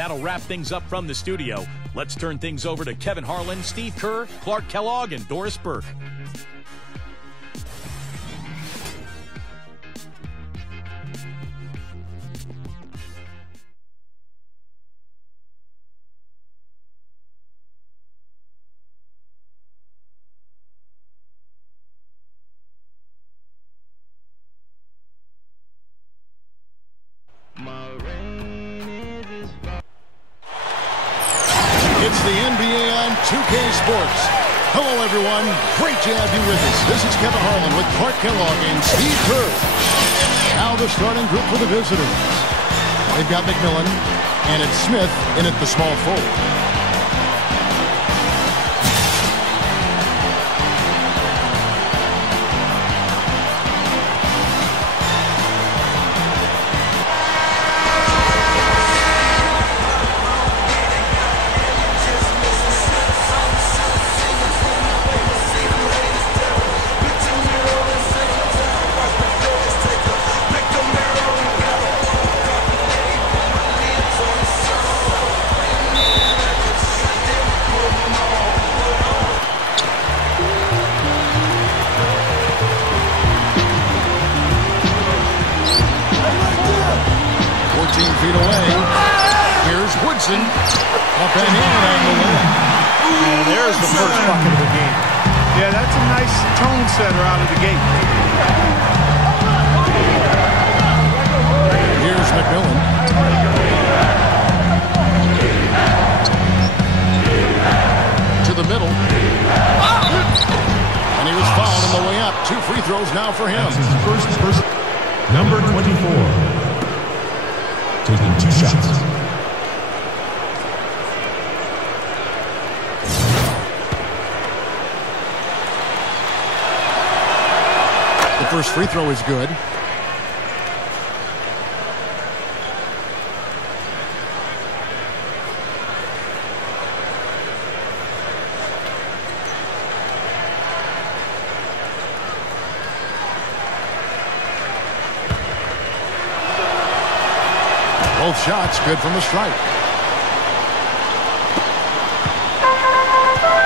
that'll wrap things up from the studio. Let's turn things over to Kevin Harlan, Steve Kerr, Clark Kellogg, and Doris Burke. It's the NBA on 2K Sports. Hello, everyone. Great to have you with us. This is Kevin Harlan with Clark Kellogg and Steve Kerr. Now the starting group for the visitors. They've got McMillan, and it's Smith in at the small forward. Feet away. Here's Woodson. Up and in and the win. And there's the first bucket of the game. Yeah, that's a nice tone setter out of the gate. Here's McMillan. To the middle. And he was fouled on the way up. 2 free throws now for him. That's his first number 24. Taking 2 shots. The first free throw is good. Both shots good from the stripe.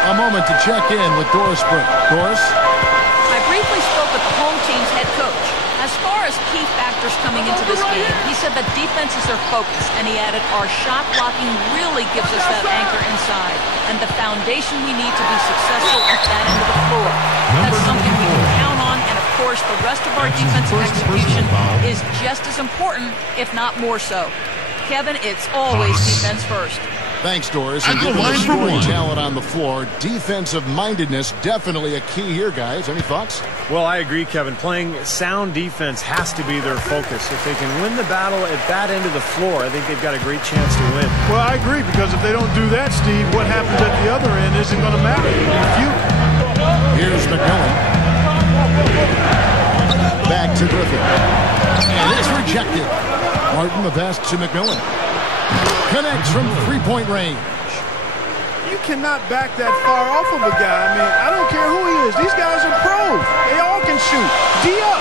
A moment to check in with Doris Burke. Doris? I briefly spoke with the home team's head coach. As far as key factors coming into this game, he said that defense is their focus, and he added our shot blocking really gives us that anchor inside and the foundation we need to be successful at that end of the floor. That's something we can count on, and of course the rest of our defensive execution is just as important, if not more so. Kevin, it's always defense first. Thanks, Doris. And given the scoring talent on the floor, defensive mindedness definitely a key here, guys. Any thoughts? Well, I agree, Kevin. Playing sound defense has to be their focus. If they can win the battle at that end of the floor, I think they've got a great chance to win. Well, I agree, because if they don't do that, Steve, what happens at the other end isn't going to matter. Here's McMillan. Back to Griffin. And it's rejected. Martin, the pass to McMillan. Connects from three-point range. You cannot back that far off of a guy. I mean, I don't care who he is. These guys are pros. They all can shoot. D up.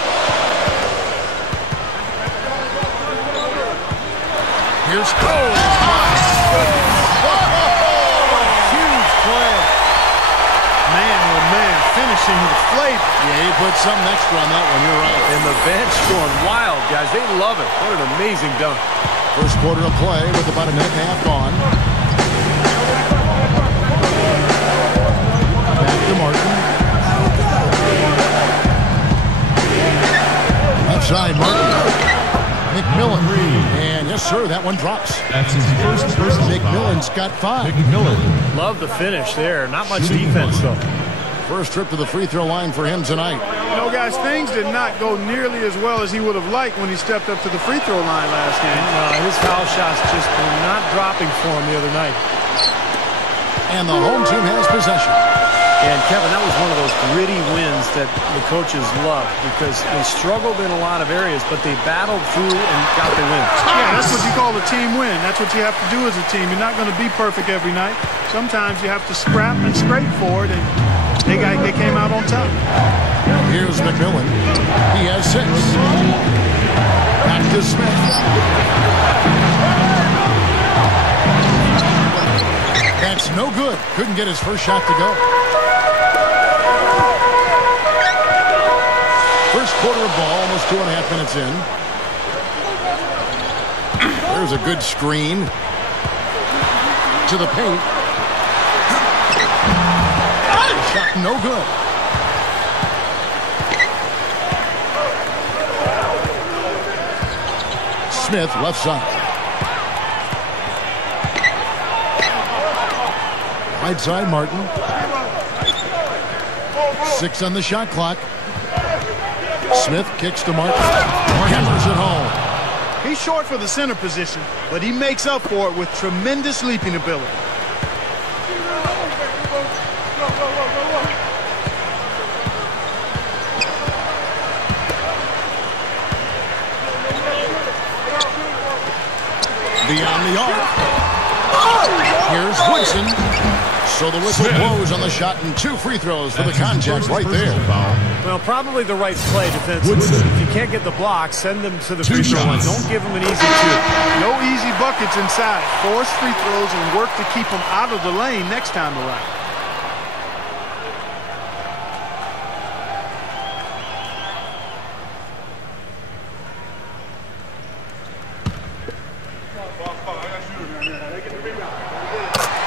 Here's Huge play. Man, oh man, finishing with flavor. Yeah, he put something extra on that one. You're right. And the bench going wild, guys. They love it. What an amazing dunk. First quarter of play with about a minute and a half gone. Back to Martin. Left side, Martin. McMillan. And yes, sir, that one drops. That's his first personal McMillan's got 5. McMillan. Love the finish there. Not much defense, though. First trip to the free throw line for him tonight. You know, guys, things did not go nearly as well as he would have liked when he stepped up to the free throw line last game. His foul shots just were not dropping for him the other night. And the home team has possession. And, Kevin, that was one of those gritty wins that the coaches love, because they struggled in a lot of areas, but they battled through and got the win. Yeah, that's what you call a team win. That's what you have to do as a team. You're not going to be perfect every night. Sometimes you have to scrap and scrape for it, and they came out on top. Here's McMillan. He has 6. Back to Smith. No good. Couldn't get his first shot to go. First quarter of ball, almost 2.5 minutes in. There's a good screen to the paint. Shot no good. Smith left side. Right side, Martin. 6 on the shot clock. Smith kicks to Martin. Hammers it home. He's short for the center position, but he makes up for it with tremendous leaping ability. Beyond the arc. Here's Woodson. So the whistle blows on the shot and 2 free throws for the contact right there. Well, probably the right play defensively. If you can't get the block, send them to the free throw line. Don't give them an easy 2. No easy buckets inside. Force free throws and work to keep them out of the lane next time around.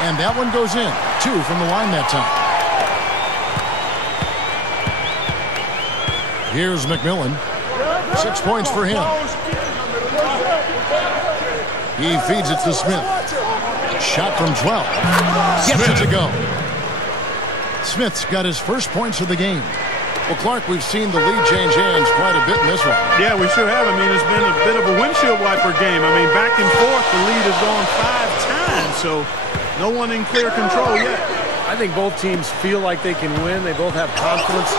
And that one goes in. 2 from the line that time. Here's McMillan. 6 points for him. He feeds it to Smith. Shot from 12. Gets it to go. Smith's got his first points of the game. Well, Clark, we've seen the lead change hands quite a bit in this one. Yeah, we sure have. I mean, it's been a bit of a windshield wiper game. I mean, back and forth, the lead has gone 5 times. So no one in clear control yet. I think both teams feel like they can win. They both have confidence.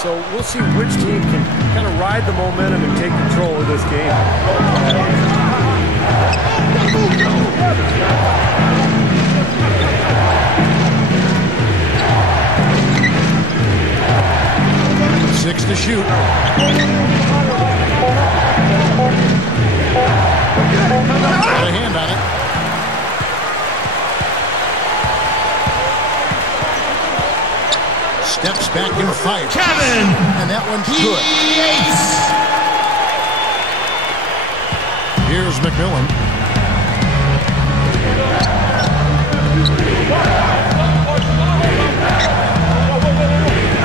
So we'll see which team can kind of ride the momentum and take control of this game. 6 to shoot. Got a hand on it. Steps back and fires. Kevin! And that one's good. Here's McMillan.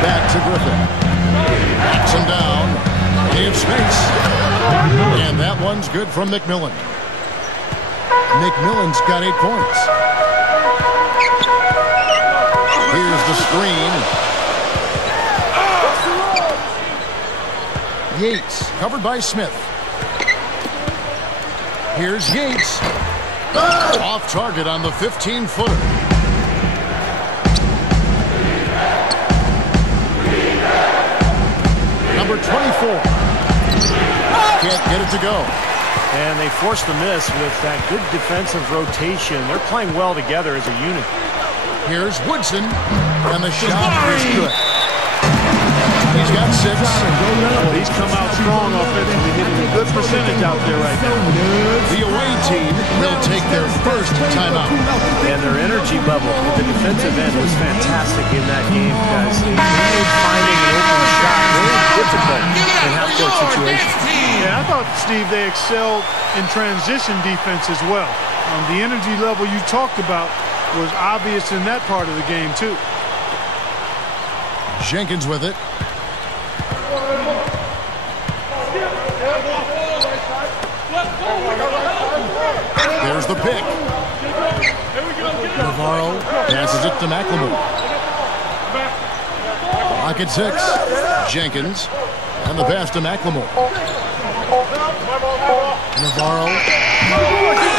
Back to Griffin. Backs him down. Plenty of space. And that one's good from McMillan. McMillan's got 8 points. Here's the screen. Yates, covered by Smith. Here's Yates. Off target on the 15-footer. Number 24. Can't get it to go. And they forced the miss with that good defensive rotation. They're playing well together as a unit. Here's Woodson. And the shot is good. He's got 6. He's come out strong offensively, hitting a good percentage out there right now. The away team will take their first timeout. And their energy level at the defensive end was fantastic in that game, guys. They made finding an open shot really difficult in half-court situations. Yeah, I thought, Steve, they excelled in transition defense as well. The energy level you talked about was obvious in that part of the game, too. Jenkins with it. There's the pick. Navarro passes it to McLemore. Lock at 6. Jenkins. And the pass to McLemore. Navarro.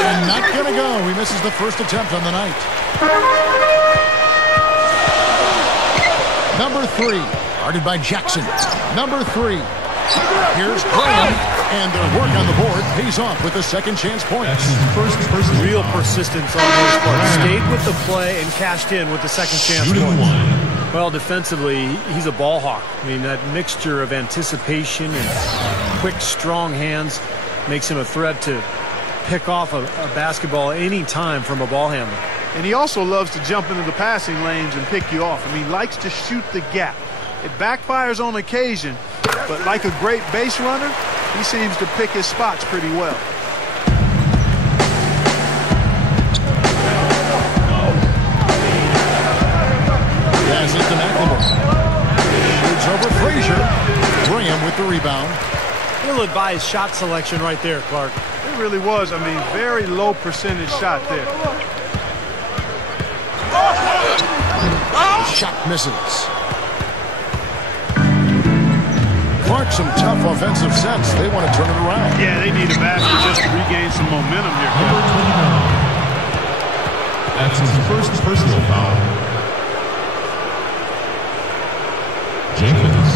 And not going to go. He misses the first attempt on the night. Number 3. Guarded by Jackson. Number 3. Here's Graham. And their work on the board pays off with the second chance points. Real persistence on his part. Stayed with the play and cashed in with the second chance points. Well, defensively, he's a ball hawk. I mean, that mixture of anticipation and quick, strong hands makes him a threat to pick off a basketball any time from a ball handler. And he also loves to jump into the passing lanes and pick you off. I mean, he likes to shoot the gap. It backfires on occasion, but like a great base runner, he seems to pick his spots pretty well. Pass it to McLemore. Shoots over Frazier. Graham with the rebound. Ill-advised shot selection right there, Clark. It really was. I mean, very low percentage shot there. The shot misses. Clark, some tough offensive sets. They want to turn it around. Yeah, they need a basket just to regain some momentum here. Number 29. That's his first personal foul. Jenkins.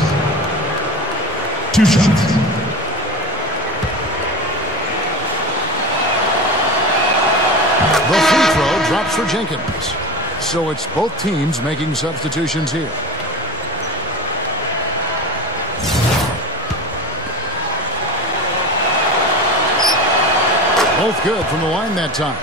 2 shots. The free throw drops for Jenkins. So it's both teams making substitutions here. Both good from the line that time.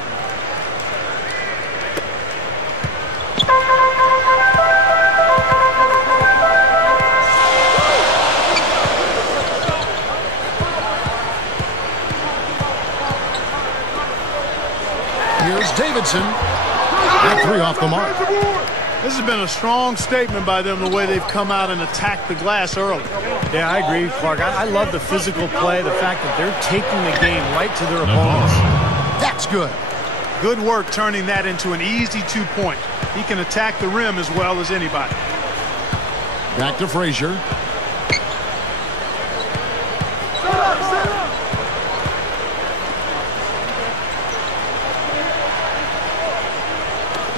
Here's Davidson. That 3 off the mark. This has been a strong statement by them, the way they've come out and attacked the glass early. Yeah, I agree, Clark. I love the physical play, the fact that they're taking the game right to their opponents. That's good. Good work turning that into an easy 2-point. He can attack the rim as well as anybody. Back to Frazier.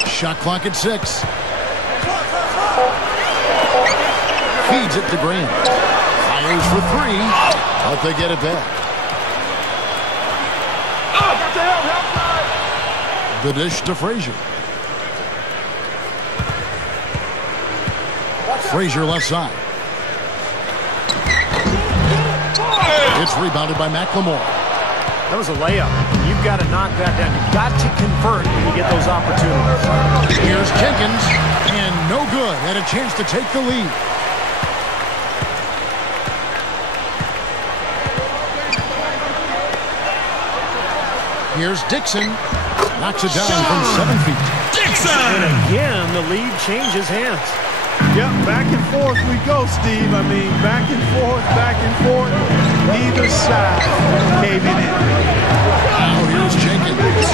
Shot clock at 6. Feeds it to Green. Fires for 3. But they get it back. The dish to Frazier. Frazier left side. It's rebounded by McLemore. That was a layup. You've got to knock that down. You've got to convert when you get those opportunities. Here's Jenkins, and no good. Had a chance to take the lead. Here's Dixon. Knocks it down from 7 feet. Dixon! And again, the lead changes hands. Yep, back and forth we go, Steve. I mean, back and forth, neither side caving in. Now here's Jenkins.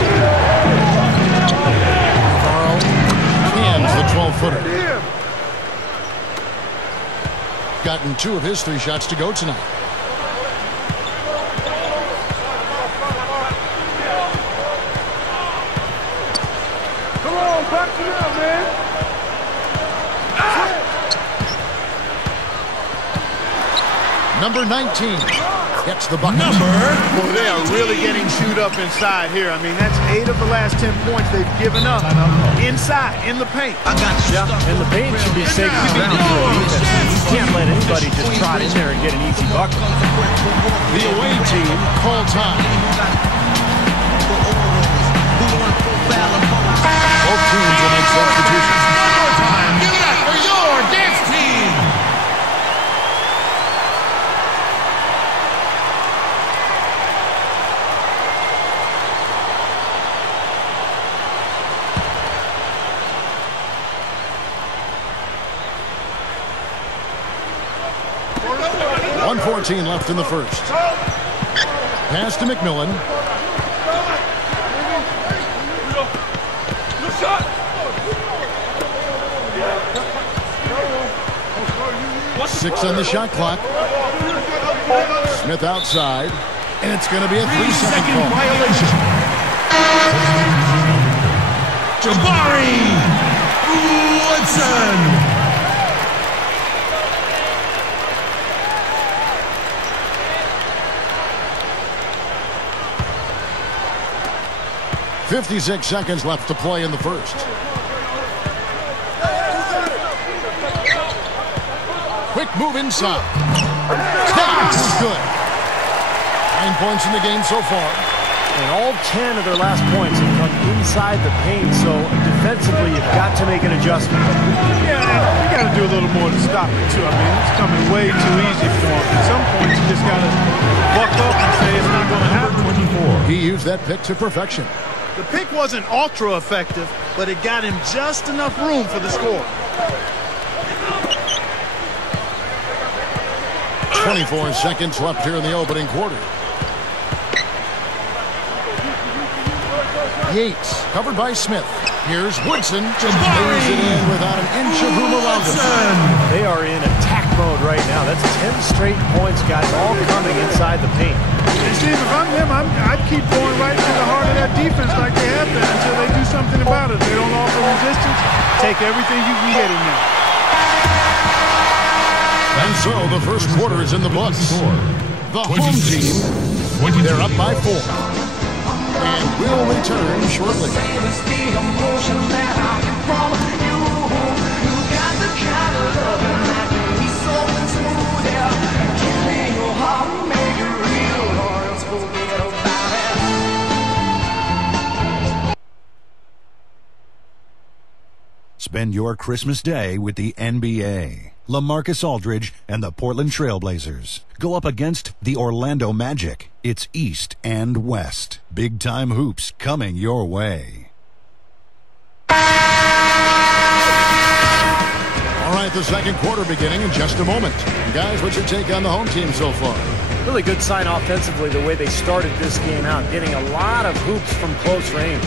Carl cans the 12-footer. Gotten 2 of his 3 shots to go tonight. Come on, back it up, man. Number 19 gets the bucket. Well, they are really getting chewed up inside here. I mean, that's 8 of the last 10 points they've given up inside, in the paint. Yeah, and the paint should be safe ground for a defense. You can't let anybody just trot in there and get an easy bucket. The away team call time. Both teams will make substitutions. Give it up for your dance team. .114 left in the first. Pass to McMillan. Six on the shot clock. Smith outside. And it's going to be a 3-second call. Violation. Jabari Woodson. .56 seconds left to play in the first. Quick move inside. That is good. 9 points in the game so far. And all 10 of their last points have come inside the paint, so defensively you've got to make an adjustment. Yeah, you got to do a little more to stop it, too. I mean, it's coming way too easy for him. At some point, you just got to buck up and say it's not going to happen. He used that pick to perfection. The pick wasn't ultra effective, but it got him just enough room for the score. 24 seconds left here in the opening quarter. Yates covered by Smith. Here's Woodson, just lays it in without an inch of room around him. They are in attack mode right now. That's 10 straight points, guys, all coming inside the paint. And Steve, if I'm them, I'd keep going right to the heart of that defense like they have been until they do something about it. They don't offer resistance. Take everything you can get in there. And so the first quarter is in the books. The home team, they're up by 4. And we'll return shortly. Spend your Christmas day with the NBA. LaMarcus Aldridge and the Portland Trailblazers go up against the Orlando Magic. It's East and West. Big-time hoops coming your way. All right, the second quarter beginning in just a moment. Guys, what's your take on the home team so far? Really good sign offensively the way they started this game out, getting a lot of hoops from close range.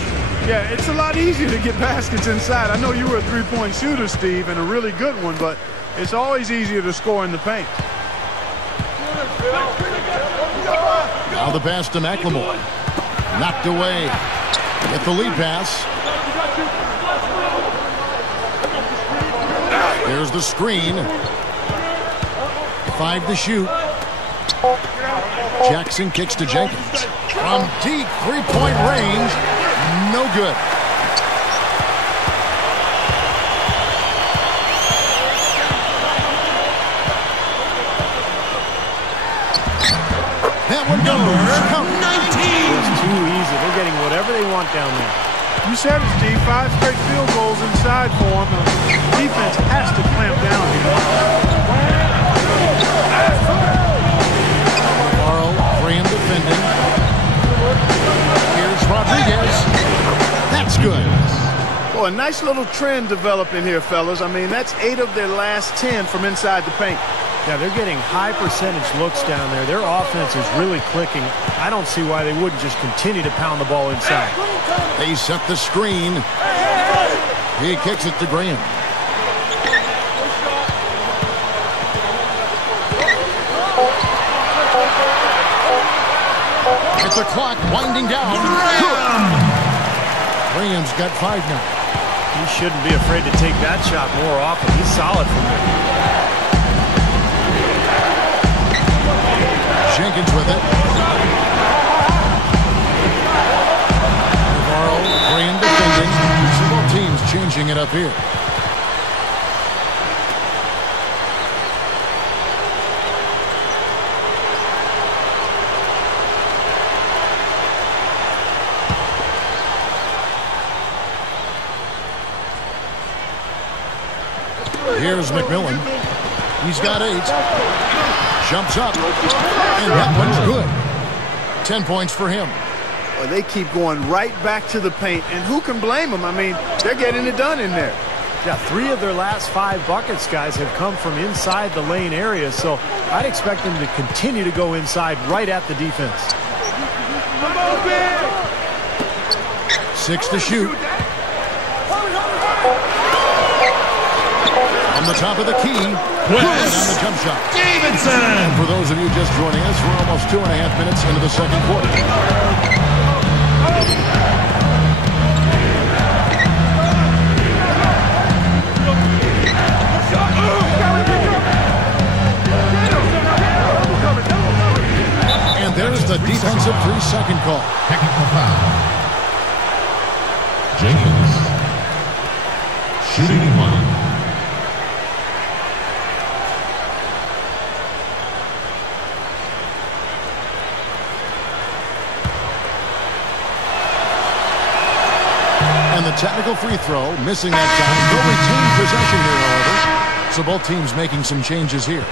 Yeah, it's a lot easier to get baskets inside. I know you were a three-point shooter, Steve, and a really good one, but it's always easier to score in the paint. Now the pass to McLemore. Knocked away. With the lead pass. There's the screen. 5 to shoot. Jackson kicks to Jenkins. From deep three-point range. No good. That one goes. 19. It's too easy. They're getting whatever they want down there. You said it, Steve. 5 straight field goals inside for him. Defense has to clamp down here. Carl, Graham defending. Here's Rodriguez. That's good. Well, a nice little trend developing here, fellas. I mean, that's 8 of their last 10 from inside the paint. Yeah, they're getting high percentage looks down there. Their offense is really clicking. I don't see why they wouldn't just continue to pound the ball inside. They set the screen. He kicks it to Graham. With the clock winding down. Graham's got 5 now. He shouldn't be afraid to take that shot more often. He's solid from there. Jenkins with it. Navarro, Graham defending. Several teams changing it up here. Here's McMillan. He's got 8. Jumps up. And that one's good. 10 points for him. Well, they keep going right back to the paint. And who can blame them? I mean, they're getting it done in there. Yeah, 3 of their last 5 buckets, guys, have come from inside the lane area. So I'd expect them to continue to go inside right at the defense. 6 to shoot. On the top of the key. Good on the jump shot. Davidson. And for those of you just joining us, we're almost 2.5 minutes into the second quarter. And there's the defensive 3-second call. Technical foul. Jenkins. Shooting 1. And the technical free throw, missing that time. They'll retain possession here, however. So both teams making some changes here.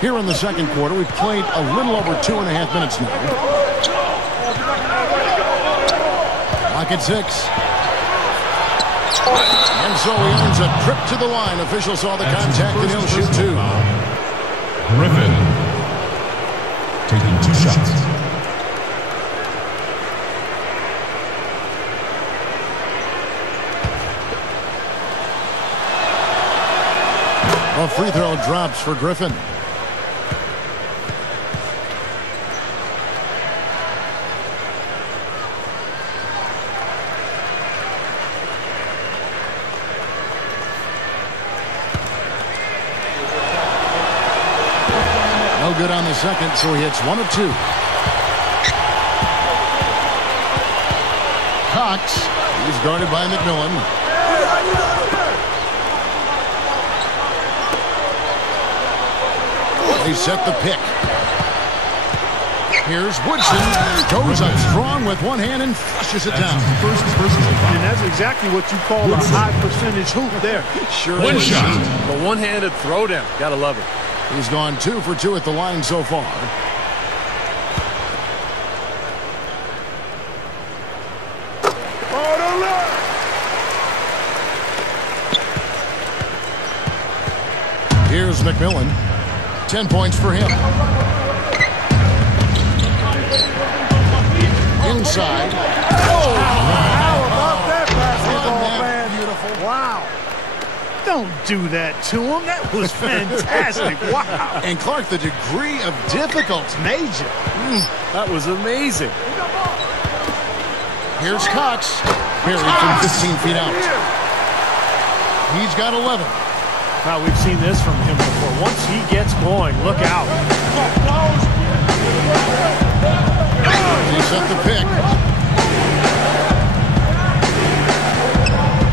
Here in the second quarter, we've played a little over 2.5 minutes now. Clock at 6. And so he earns a trip to the line. Officials saw the contact and he'll shoot 2. Griffin taking 2 shots. A free throw drops for Griffin. No good on the second, so he hits 1 of 2. Cox, he's guarded by McMillan. They set the pick. Here's Woodson. Goes up strong with one hand and flushes it down. And that's exactly what you call a high percentage hoop there. Sure One is. shot. The one-handed throwdown. Gotta love it. He's gone 2 for 2 at the line so far. Here's McMillan. 10 points for him. Inside. How about that basketball, man? Beautiful. Wow. Don't do that to him. That was fantastic. Wow. And Clark, the degree of difficulty. Major. That was amazing. Here's Cox. Buried from 15 feet out. He's got 11. Wow, we've seen this from him before. Once he gets going, look out. He set the pick.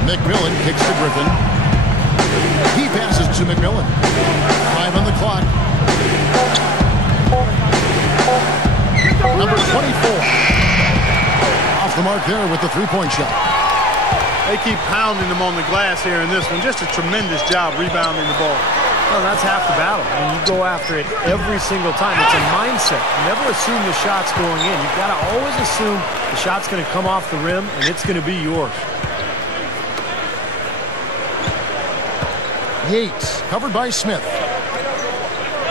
McMillan kicks to Griffin. He passes to McMillan. 5 on the clock. Number 24. Off the mark there with the three-point shot. They keep pounding him on the glass here in this one. Just a tremendous job rebounding the ball. Well, that's half the battle. I mean, you go after it every single time. It's a mindset. Never assume the shot's going in. You've got to always assume the shot's going to come off the rim, and it's going to be yours. Yates, covered by Smith.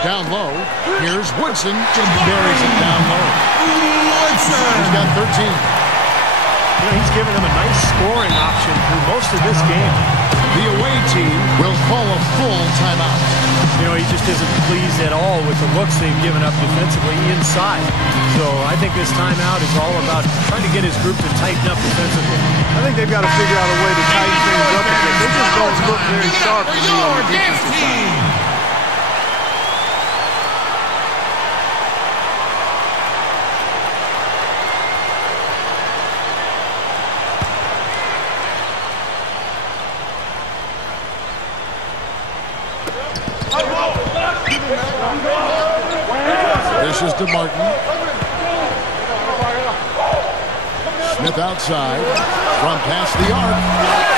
Down low. Here's Woodson. Just buries it down low. He's got 13. You know, he's given them a nice scoring option through most of this game. The away team will call a full timeout. You know, he just isn't pleased at all with the looks they've given up defensively inside. So I think this timeout is all about trying to get his group to tighten up defensively. I think they've got to figure out a way to tighten things up a bit. They just don't look very sharp to me on the defensive side. Dishes to Martin. Smith outside. From past the arc.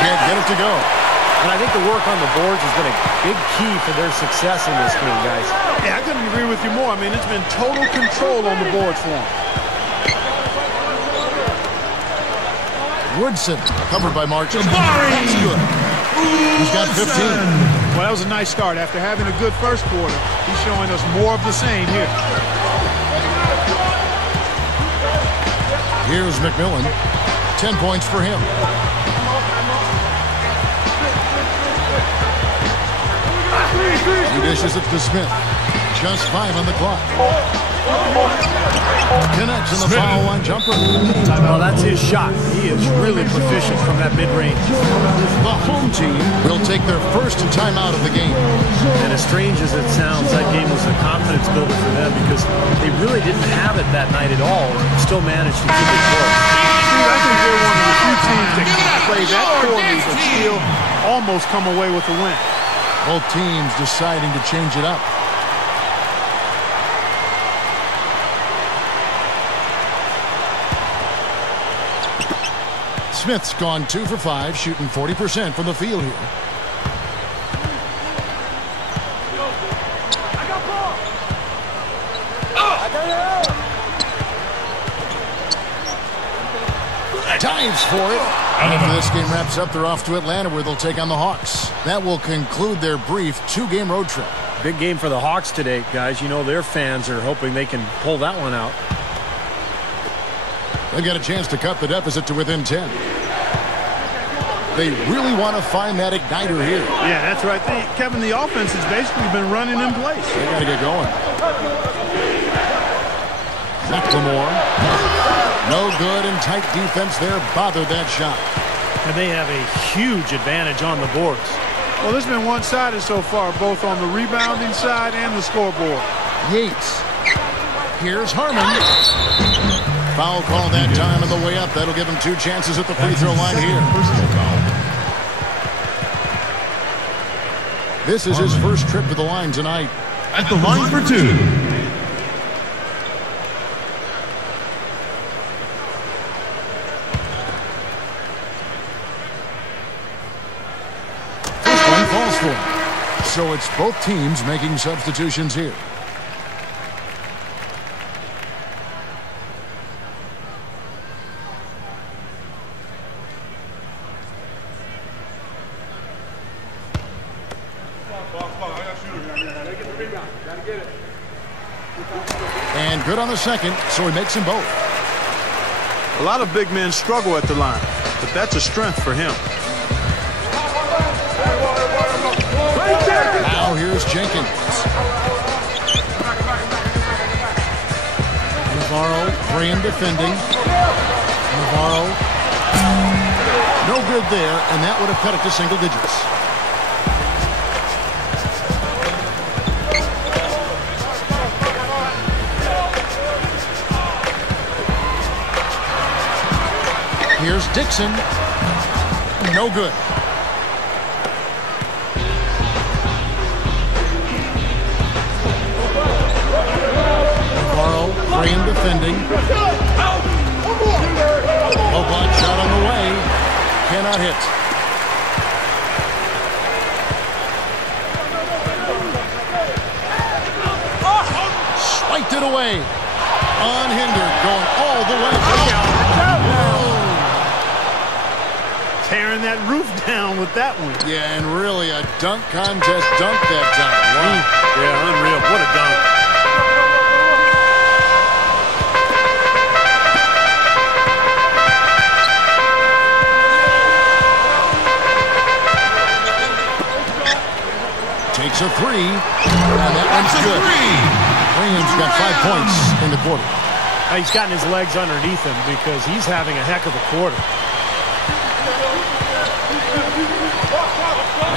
Can't get it to go. And I think the work on the boards has been a big key for their success in this game, guys. Yeah, I couldn't agree with you more. I mean, it's been total control on the boards for him. Woodson, covered by Martin. That's good. He's got 15. Well, that was a nice start. After having a good first quarter, he's showing us more of the same here. Here's McMillan. 10 points for him. He dishes it to Smith. Just 5 on the clock. Connects in the foul line jumper. Well, that's his shot. He is really proficient from that mid-range. The home team will take their first timeout of the game. And as strange as it sounds, that game was a confidence builder for them because they really didn't have it that night at all. Still managed to keep it close. I think they're one of the few teams that can play that poorly but still almost come away with a win. Both teams deciding to change it up. Smith's gone 2 for 5, shooting 40% from the field here. Dives for it. After this game wraps up, they're off to Atlanta where they'll take on the Hawks. That will conclude their brief 2-game road trip. Big game for the Hawks today, guys. You know their fans are hoping they can pull that one out. They've got a chance to cut the deficit to within 10. They really want to find that igniter here. Yeah, that's right. Kevin, the offense has basically been running in place. They got to get going. McLemore. No good, and tight defense there bothered that shot. And they have a huge advantage on the boards. Well, this has been one-sided so far, both on the rebounding side and the scoreboard. Yates. Here's Harmon. Foul call that time on the way up. That'll give him 2 chances at the free throw line here. This is his first trip to the line tonight. At the line for 2. Falls for him. So it's both teams making substitutions here. And good on the second, so he makes them both. A lot of big men struggle at the line, but that's a strength for him. Now here's Jenkins. Navarro, Graham defending. Navarro. No good there, and that would have cut it to single digits. Here's Dixon. No good. Graham defending. Low block shot on the way. Cannot hit. Swiped it away. Unhindered. Going all the way. Tearing that roof down with that one. Yeah, and really a dunk contest dunk that time. Wow. Yeah, unreal. What a dunk. Takes a 3, and that one's good. Williams got 5 points in the quarter. He's gotten his legs underneath him because he's having a heck of a quarter.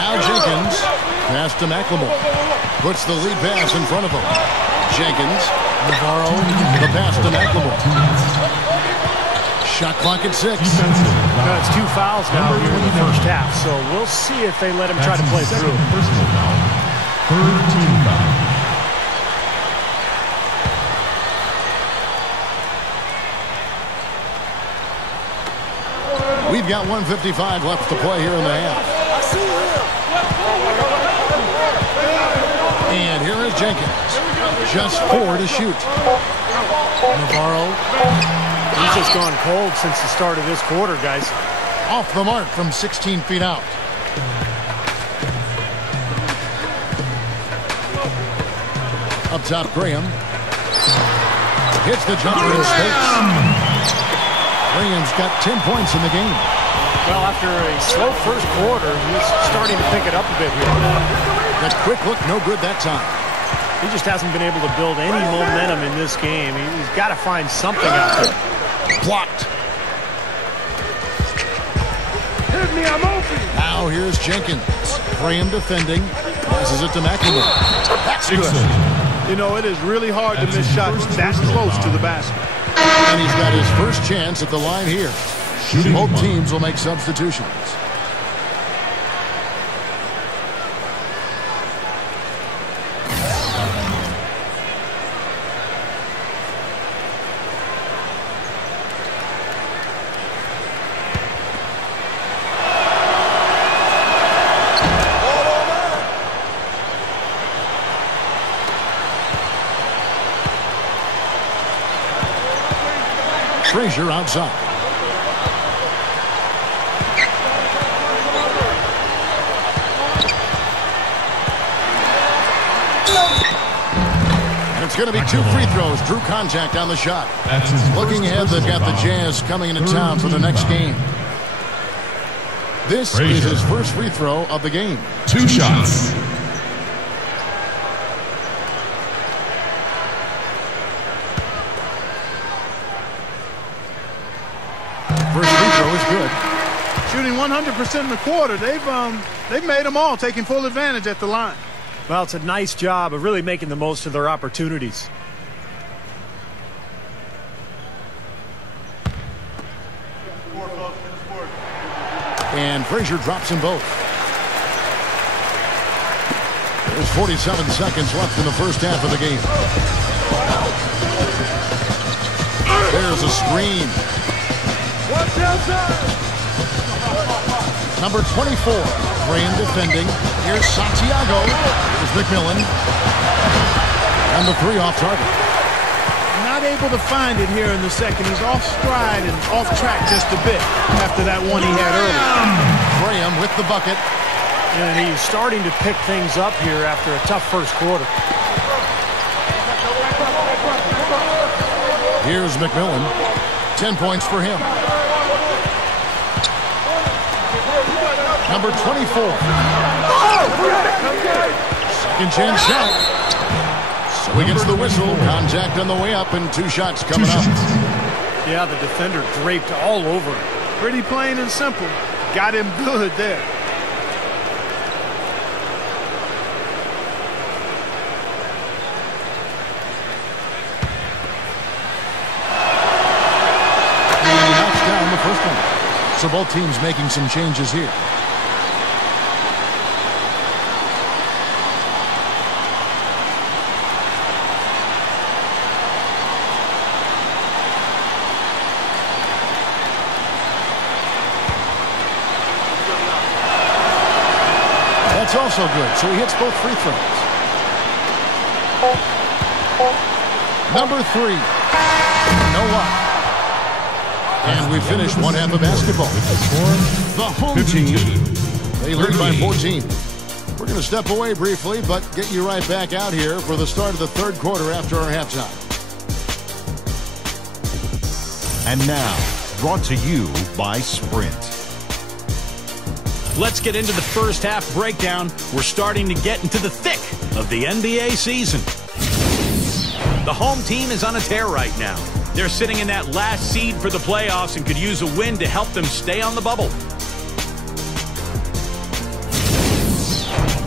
Now Jenkins, pass to McLemore. Puts the lead pass in front of him. Jenkins, Navarro, the pass to McLemore. Shot clock at 6. It's 2 fouls now here in the first half, so we'll see if they let him try to play through. Personal foul. Third team foul. We've got 1:55 left to play here in the half. And here is Jenkins. Just 4 to shoot. Navarro. He's just gone cold since the start of this quarter, guys. Off the mark from 16 feet out. Up top, Graham. Hits the jumper in space. Graham's got 10 points in the game. Well, after a slow first quarter, he's starting to pick it up a bit here. That quick look, no good that time. He just hasn't been able to build any momentum in this game. He's got to find something out there. Blocked. Hit me, I'm open. Now here's Jenkins. Graham defending. Passes it to McLemore. That's good. You know, it is really hard to miss shots that close to the basket. And he's got his first chance at the line here. Both teams will make substitutions. Frazier outside. And it's going to be 2 free throws. Drew contact on the shot. Looking ahead, they've got the Jazz coming into town for the next game. This is his first free throw of the game. 2 shots. First free throw is good. Shooting 100% in the quarter. They've made them all, taking full advantage at the line. Well, it's a nice job of really making the most of their opportunities. And Frazier drops them both. There's 47 seconds left in the first half of the game. There's a screen. Number 24, Graham defending. Here's Santiago. Here's McMillan. And the 3 off target. Not able to find it here in the second. He's off stride and off track just a bit after that one he had earlier. Graham with the bucket. And he's starting to pick things up here after a tough first quarter. Here's McMillan. 10 points for him. Number 24. Second chance shot. So he gets the whistle. Contact on the way up and 2 shots coming up. Yeah, the defender draped all over him. Pretty plain and simple. Got him good there. First one. So both teams making some changes here. That's also good. So he hits both free throws. Number 3. No luck. And we finished one half of basketball. The home team, they lead by 14. We're going to step away briefly, but get you right back out here for the start of the third quarter after our halftime. And now, brought to you by Sprint. Let's get into the first half breakdown. We're starting to get into the thick of the NBA season. The home team is on a tear right now. They're sitting in that last seed for the playoffs and could use a win to help them stay on the bubble.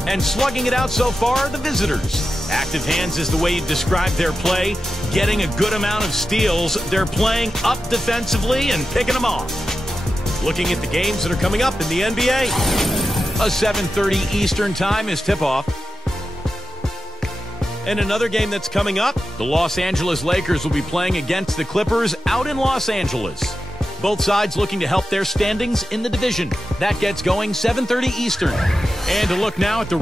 And slugging it out so far are the visitors. Active hands is the way you describe their play. Getting a good amount of steals. They're playing up defensively and picking them off. Looking at the games that are coming up in the NBA. A 7:30 Eastern time is tip-off. And another game that's coming up, the Los Angeles Lakers will be playing against the Clippers out in Los Angeles. Both sides looking to help their standings in the division. That gets going 7:30 Eastern. And to look now at the